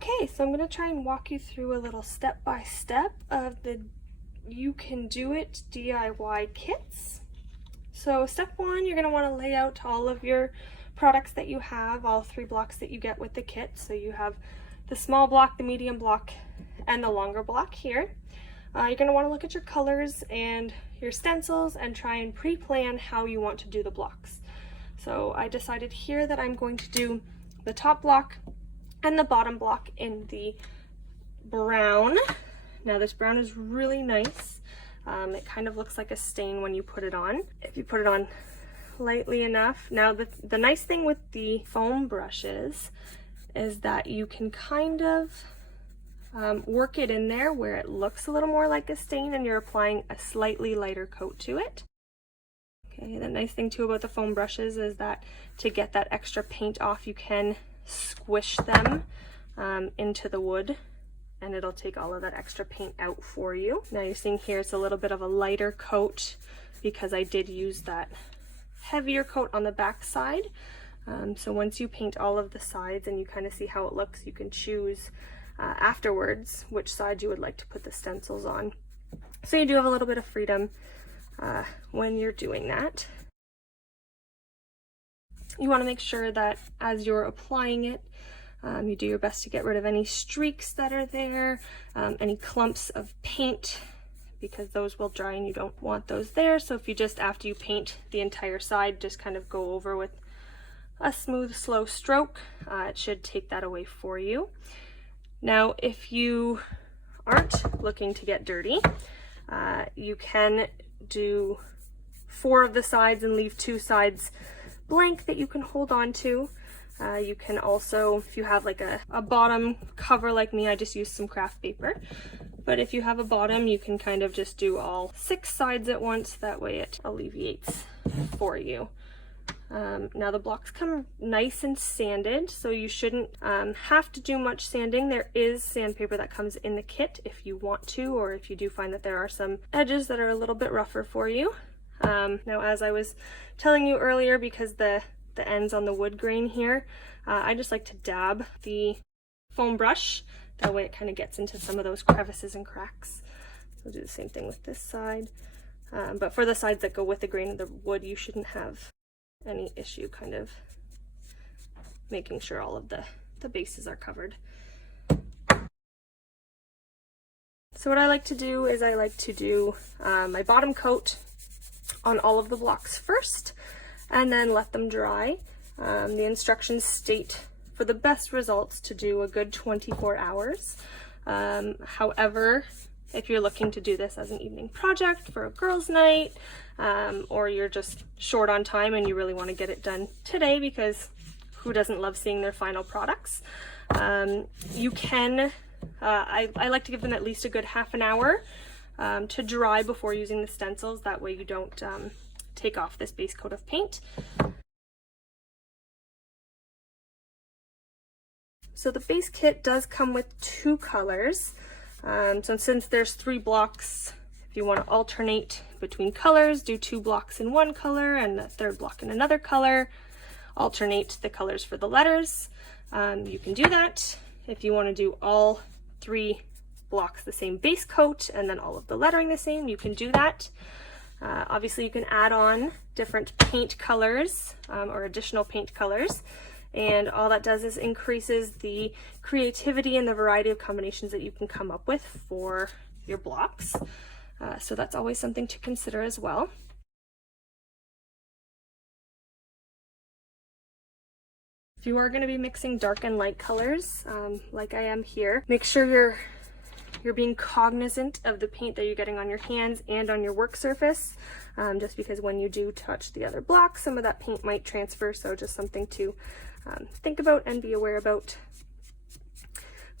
Okay, so I'm going to try and walk you through a little step-by-step of the You Can Do It DIY kits. So step one, you're going to want to lay out all of your products that you have, all 3 blocks that you get with the kit. So you have the small block, the medium block, and the longer block here. You're going to want to look at your colors and your stencils and try and pre-plan how you want to do the blocks. So I decided here that I'm going to do the top block and the bottom block in the brown. Now this brown is really nice. It kind of looks like a stain when you put it on, if you put it on lightly enough. Now the nice thing with the foam brushes is that you can kind of work it in there where it looks a little more like a stain and you're applying a slightly lighter coat to it. Okay, the nice thing too about the foam brushes is that to get that extra paint off, you can squish them into the wood and it'll take all of that extra paint out for you. Now you're seeing here it's a little bit of a lighter coat because I did use that heavier coat on the back side. So once you paint all of the sides and you kind of see how it looks, you can choose afterwards which side you would like to put the stencils on. So you do have a little bit of freedom when you're doing that. You want to make sure that as you're applying it, you do your best to get rid of any streaks that are there, any clumps of paint, because those will dry and you don't want those there. So if you just, after you paint the entire side, just kind of go over with a smooth, slow stroke, it should take that away for you. Now, if you aren't looking to get dirty, you can do 4 of the sides and leave 2 sides blank that you can hold on to. You can also, if you have like a bottom cover like me, I just used some craft paper. But if you have a bottom, you can kind of just do all 6 sides at once. That way it alleviates for you. Now the blocks come nice and sanded, so you shouldn't have to do much sanding. There is sandpaper that comes in the kit if you want to, or if you do find that there are some edges that are a little bit rougher for you. Now, as I was telling you earlier, because the ends on the wood grain here, I just like to dab the foam brush. That way it kind of gets into some of those crevices and cracks. We'll do the same thing with this side. But for the sides that go with the grain of the wood, you shouldn't have any issue kind of making sure all of the bases are covered. So what I like to do is I like to do my bottom coat on all of the blocks first and then let them dry. The instructions state for the best results to do a good 24 hours. However, if you're looking to do this as an evening project for a girls' night, or you're just short on time and you really want to get it done today, because who doesn't love seeing their final products, you can, I like to give them at least a good half an hour to dry before using the stencils. That way you don't take off this base coat of paint. So the base kit does come with 2 colors. So since there's 3 blocks, if you want to alternate between colors, do 2 blocks in one color and the 3rd block in another color. Alternate the colors for the letters. You can do that. If you want to do all 3 blocks the same base coat and then all of the lettering the same, you can do that. Obviously you can add on different paint colors or additional paint colors, and all that does is increases the creativity and the variety of combinations that you can come up with for your blocks. So that's always something to consider as well. If you are going to be mixing dark and light colors, like I am here, make sure you're being cognizant of the paint that you're getting on your hands and on your work surface, just because when you do touch the other blocks, some of that paint might transfer, so just something to think about and be aware about.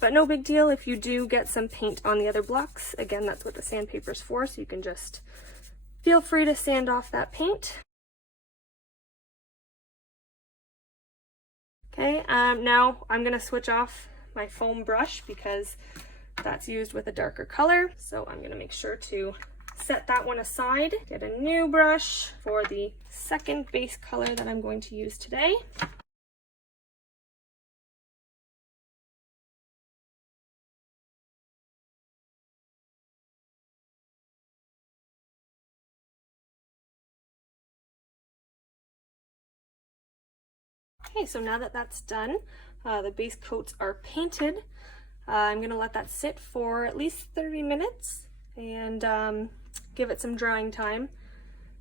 But no big deal if you do get some paint on the other blocks. Again, that's what the sandpaper's for, so you can just feel free to sand off that paint. Okay, now I'm going to switch off my foam brush because that's used with a darker color. So I'm going to make sure to set that one aside, get a new brush for the 2nd base color that I'm going to use today. Okay, so now that that's done, the base coats are painted. I'm going to let that sit for at least 30 minutes and give it some drying time,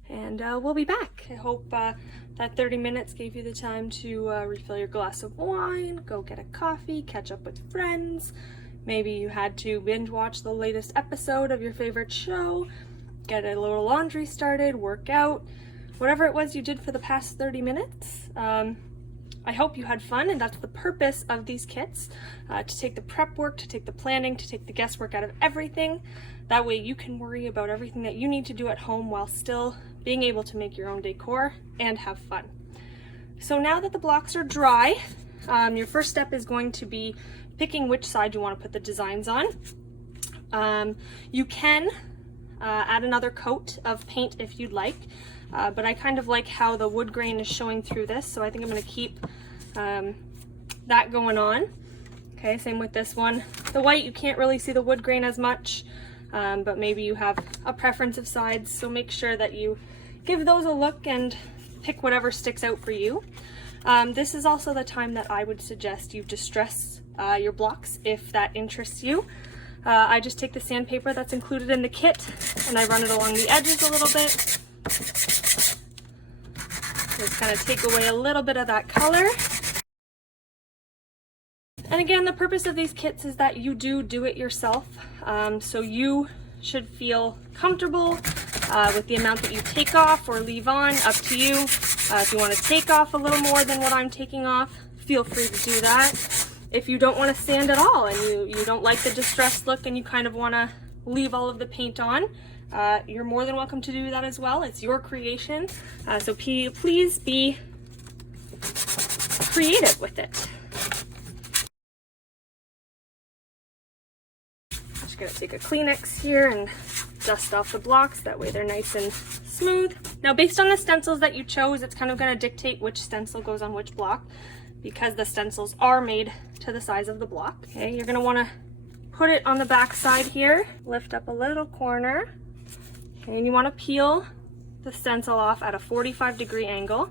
and we'll be back. I hope that 30 minutes gave you the time to refill your glass of wine, go get a coffee, catch up with friends. Maybe you had to binge watch the latest episode of your favorite show, get a little laundry started, work out, whatever it was you did for the past 30 minutes. I hope you had fun, and that's the purpose of these kits, to take the prep work, to take the planning, to take the guesswork out of everything. That way you can worry about everything that you need to do at home while still being able to make your own decor and have fun. So now that the blocks are dry, your first step is going to be picking which side you want to put the designs on. You can add another coat of paint if you'd like. But I kind of like how the wood grain is showing through this, so I think I'm going to keep that going on. Okay, same with this one. The white, you can't really see the wood grain as much, but maybe you have a preference of sides, so make sure that you give those a look and pick whatever sticks out for you. This is also the time that I would suggest you distress your blocks if that interests you. I just take the sandpaper that's included in the kit and I run it along the edges a little bit. Just kind of take away a little bit of that color. And again, the purpose of these kits is that you do it yourself. So you should feel comfortable with the amount that you take off or leave on, up to you. If you want to take off a little more than what I'm taking off, feel free to do that. If you don't want to sand at all and you don't like the distressed look and you kind of want to leave all of the paint on, you're more than welcome to do that as well. It's your creation, so please be creative with it. Just gonna take a Kleenex here and dust off the blocks, that way they're nice and smooth. Now, based on the stencils that you chose, it's kind of going to dictate which stencil goes on which block, because the stencils are made to the size of the block. Okay, you're going to want to put it on the back side here, lift up a little corner, and you want to peel the stencil off at a 45-degree angle.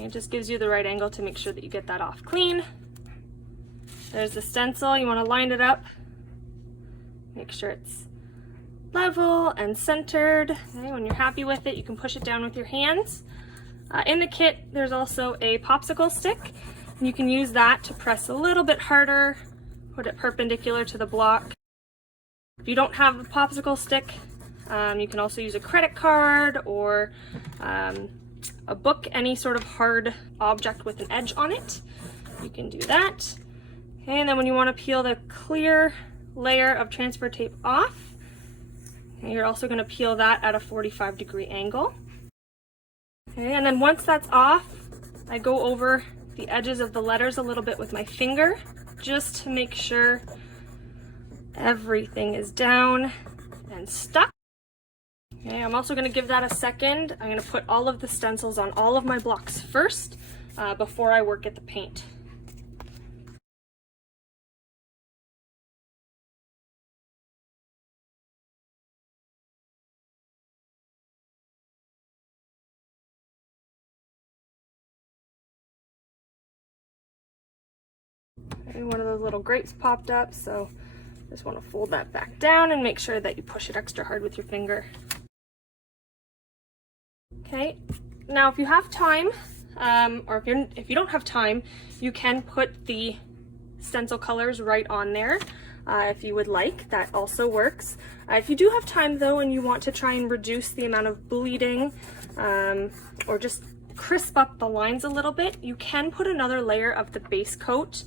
It just gives you the right angle to make sure that you get that off clean. There's the stencil. You want to line it up, make sure it's level and centered. Okay, when you're happy with it, you can push it down with your hands. In the kit, there's also a popsicle stick, and you can use that to press a little bit harder, put it perpendicular to the block. If you don't have a popsicle stick, you can also use a credit card or a book, any sort of hard object with an edge on it. You can do that. Okay, and then when you want to peel the clear layer of transfer tape off, you're also going to peel that at a 45-degree angle. Okay, and then once that's off, I go over the edges of the letters a little bit with my finger, just to make sure everything is down and stuck. Okay, I'm also going to give that a second. I'm going to put all of the stencils on all of my blocks first, before I work at the paint. And one of those little grapes popped up, so just want to fold that back down and make sure that you push it extra hard with your finger. Okay, now if you have time, or if you don't have time, you can put the stencil colors right on there if you would like. That also works. If you do have time though and you want to try and reduce the amount of bleeding, or just crisp up the lines a little bit, you can put another layer of the base coat,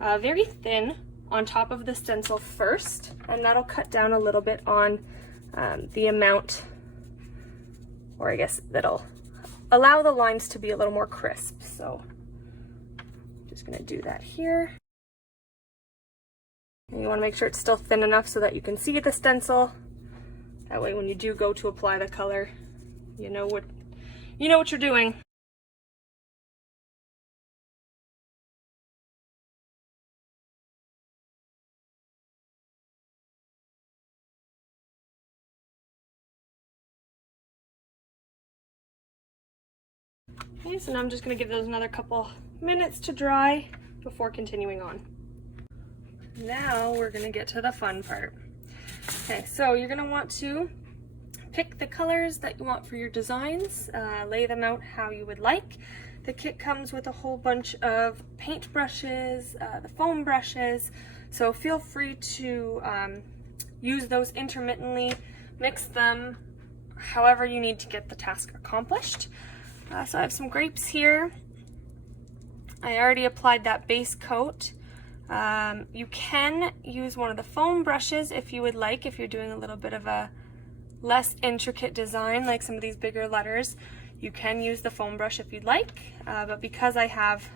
very thin, on top of the stencil first, and that'll cut down a little bit on the amount, or I guess that'll allow the lines to be a little more crisp. So I'm just gonna do that here. And you want to make sure it's still thin enough so that you can see the stencil. That way when you do go to apply the color, you know what you're doing. Okay, so now I'm just going to give those another couple minutes to dry before continuing on. Now we're going to get to the fun part. Okay, so you're going to want to pick the colors that you want for your designs, lay them out how you would like. The kit comes with a whole bunch of paint brushes, the foam brushes, so feel free to use those intermittently, mix them however you need to get the task accomplished. So I have some grapes here. I already applied that base coat. You can use one of the foam brushes if you would like, if you're doing a little bit of a less intricate design like some of these bigger letters. You can use the foam brush if you'd like, but because I have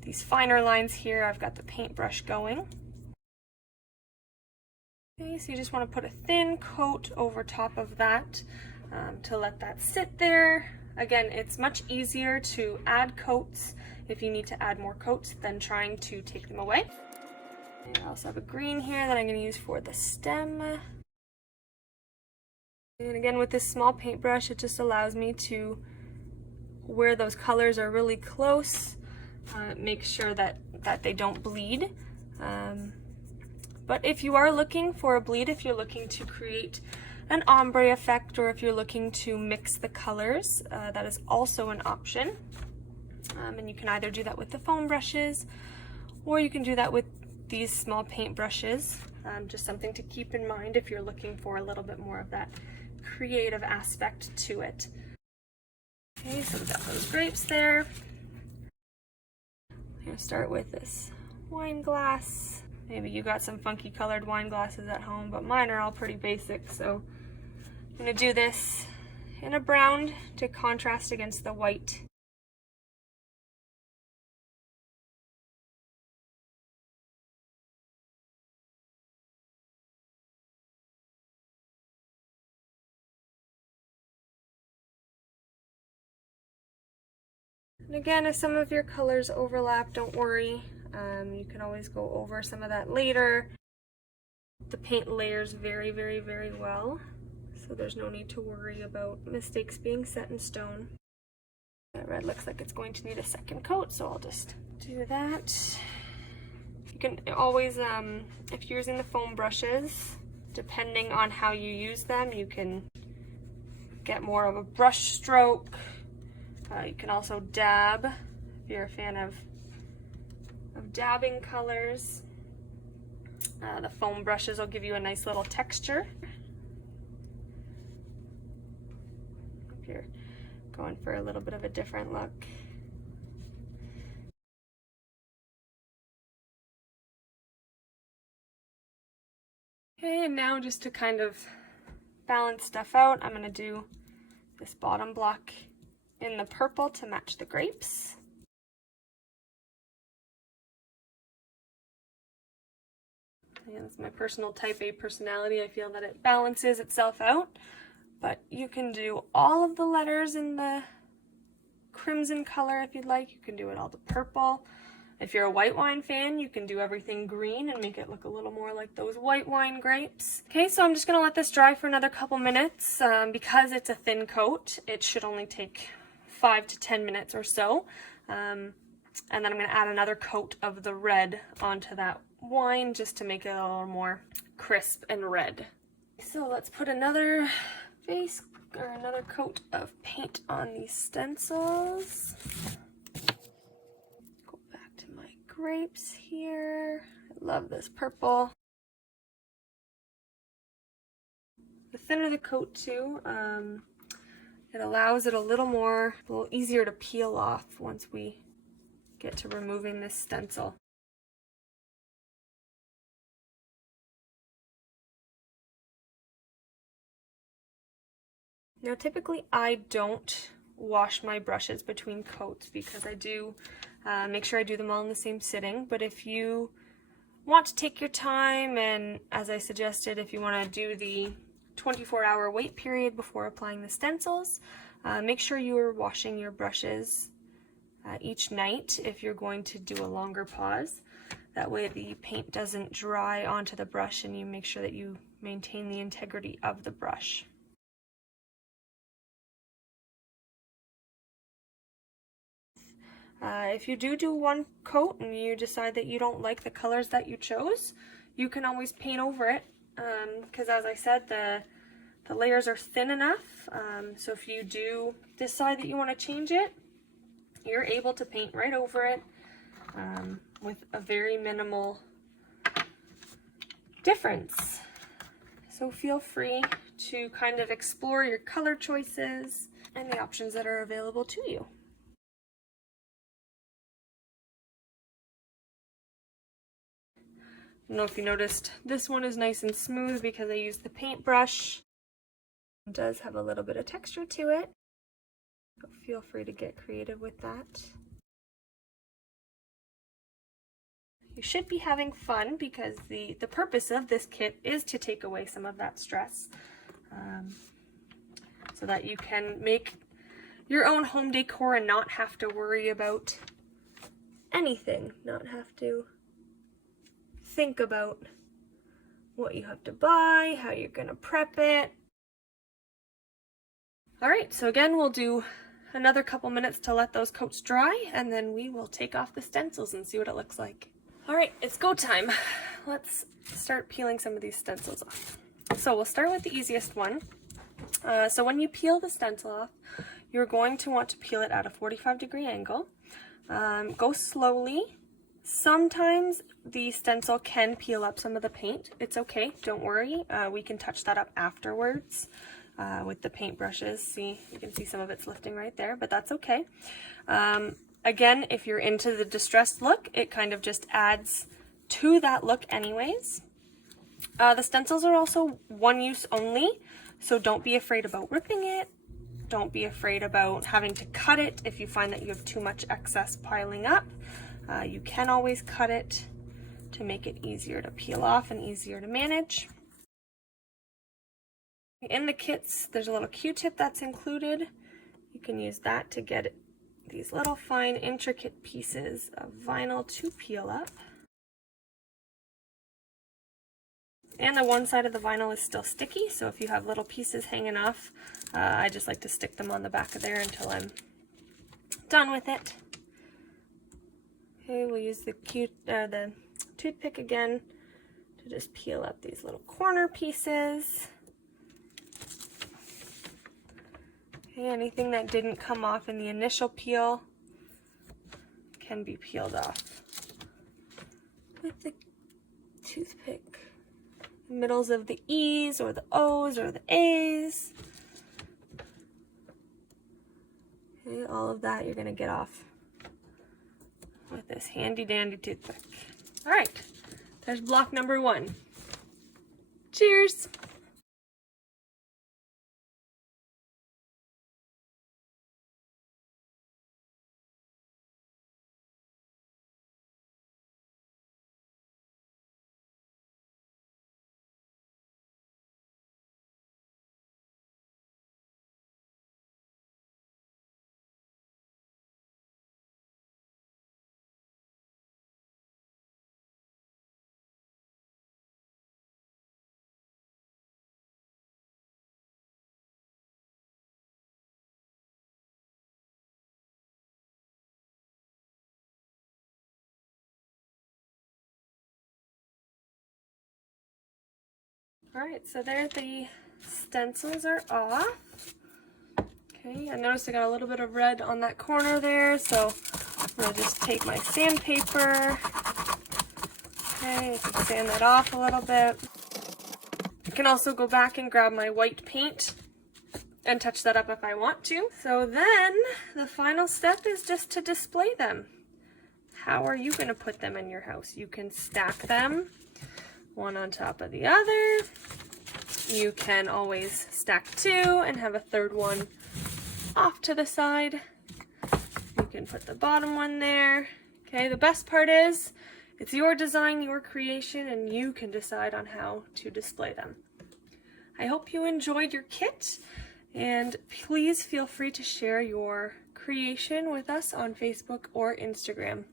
these finer lines here, I've got the paintbrush going. Okay, so you just want to put a thin coat over top of that to let that sit there. Again, it's much easier to add coats if you need to add more coats than trying to take them away. And I also have a green here that I'm going to use for the stem. And again, with this small paintbrush, it just allows me to, where those colors are really close, make sure that they don't bleed. But if you are looking for a bleed, if you're looking to create an ombre effect, or if you're looking to mix the colors, that is also an option. And you can either do that with the foam brushes, or you can do that with these small paint brushes. Just something to keep in mind if you're looking for a little bit more of that creative aspect to it. Okay, so we've got those grapes there. I'm going to start with this wine glass. Maybe you got some funky colored wine glasses at home, but mine are all pretty basic, so I'm going to do this in a brown to contrast against the white. And again, if some of your colors overlap, don't worry. You can always go over some of that later. The paint layers very, very, very well, so there's no need to worry about mistakes being set in stone. That red looks like it's going to need a second coat, so I'll just do that. You can always, if you're using the foam brushes, depending on how you use them, you can get more of a brush stroke. You can also dab, if you're a fan of dabbing colors. The foam brushes will give you a nice little texture. If you're going for a little bit of a different look. Okay, and now just to kind of balance stuff out, I'm going to do this bottom block in the purple to match the grapes. And it's my personal type A personality. I feel that it balances itself out, but you can do all of the letters in the crimson color if you'd like. You can do it all the purple. If you're a white wine fan, you can do everything green and make it look a little more like those white wine grapes. Okay, so I'm just gonna let this dry for another couple minutes. Because it's a thin coat, it should only take 5 to 10 minutes or so. And then I'm gonna add another coat of the red onto that wine just to make it a little more crisp and red. So let's put another base or another coat of paint on these stencils. Go back to my grapes here. I love this purple. The thinner the coat too, it allows it a little easier to peel off once we get to removing this stencil. Now typically I don't wash my brushes between coats because I do make sure I do them all in the same sitting, but if you want to take your time, and as I suggested, if you want to do the 24-hour wait period before applying the stencils, make sure you are washing your brushes each night if you're going to do a longer pause. That way the paint doesn't dry onto the brush and you make sure that you maintain the integrity of the brush. If you do one coat and you decide that you don't like the colors that you chose, you can always paint over it, because as I said, the layers are thin enough, so if you do decide that you want to change it, you're able to paint right over it with a very minimal difference. So feel free to kind of explore your color choices and the options that are available to you. I don't know if you noticed, this one is nice and smooth because I used the paintbrush. It does have a little bit of texture to it, so feel free to get creative with that. You should be having fun because the purpose of this kit is to take away some of that stress, so that you can make your own home decor and not have to worry about anything, not have to think about what you have to buy, how you're gonna prep it. All right, so again, we'll do another couple minutes to let those coats dry, and then we will take off the stencils and see what it looks like. All right, it's go time. Let's start peeling some of these stencils off. So we'll start with the easiest one. So when you peel the stencil off, you're going to want to peel it at a 45-degree angle. Go slowly. Sometimes the stencil can peel up some of the paint. It's okay, don't worry. We can touch that up afterwards with the paint brushes. See, you can see some of it's lifting right there, but that's okay. Again, if you're into the distressed look, it kind of just adds to that look anyways. The stencils are also one use only, so don't be afraid about ripping it. Don't be afraid about having to cut it if you find that you have too much excess piling up. You can always cut it to make it easier to peel off and easier to manage. In the kits, there's a little Q-tip that's included. You can use that to get these little fine, intricate pieces of vinyl to peel up. And the one side of the vinyl is still sticky, so if you have little pieces hanging off, I just like to stick them on the back of there until I'm done with it. Okay, we'll use the toothpick again to just peel up these little corner pieces. Okay, anything that didn't come off in the initial peel can be peeled off with the toothpick. Middles of the E's or the O's or the A's. Okay, all of that you're going to get off with this handy dandy toothpick. All right, there's block number 1. Cheers! Alright, so there the stencils are off. Okay, I noticed I got a little bit of red on that corner there, so I'm going to just take my sandpaper. Okay, I can sand that off a little bit. I can also go back and grab my white paint and touch that up if I want to. So then the final step is just to display them. How are you going to put them in your house? You can stack them one on top of the other. You can always stack 2 and have a third one off to the side. You can put the bottom one there. Okay, the best part is it's your design, your creation, and you can decide on how to display them. I hope you enjoyed your kit, and please feel free to share your creation with us on Facebook or Instagram.